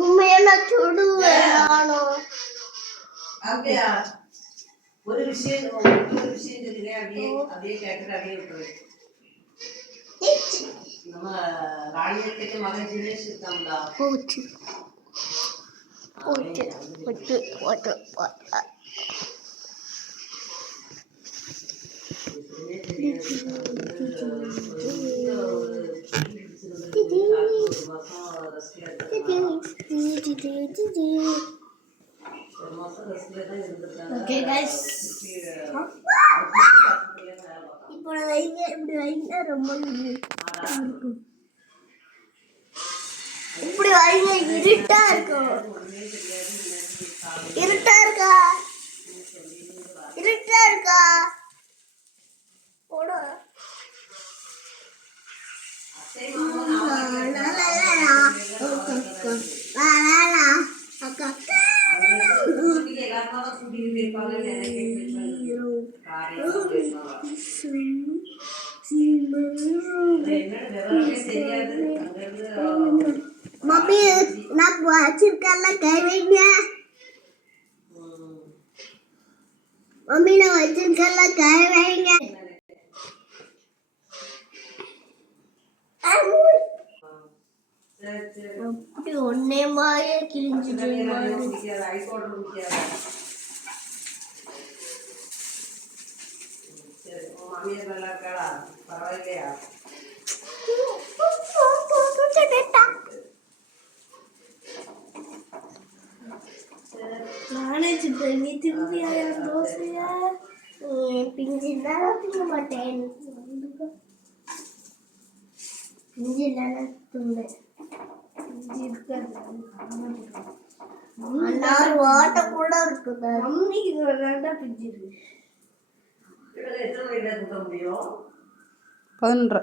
உண்மையான சுடுவேன் நானும். அப்படியா? ஒரு விஷயம் சொல்லுங்க, அப்படியே கேட்டுட்டு அப்படியே விட்டுருவேன். நம்ம ராணியத்துக்கு மகன் தினேஷ் இருக்காங்களா? போச்சு போச்சு போச்சு போச்சு ஓகே गाइस இப்போ வைங்க இப்படி வைங்க ரொம்ப இருக்கும். இப்படி வைங்க இருட்டா இருக்கும். இருட்டா இருக்கா? இருட்டா இருக்கா? போடு. மம்மி நான் வச்சிருக்கல கை வைங்க. மம்மி நான் வச்சிருக்கல கை வைங்க. அப்படி ஒன்னே மாதிரியே கிழிஞ்சிட்டு நானே நீ திரும்பியா தோசையா பிஞ்சிருந்தா திங்க மாட்டேன். பிஞ்சு இல்லைன்னா துண்டு வாட்ட கூட இருக்குது. மம்மிக்கு விளையாண்டா பிஞ்சு இருக்கு. 11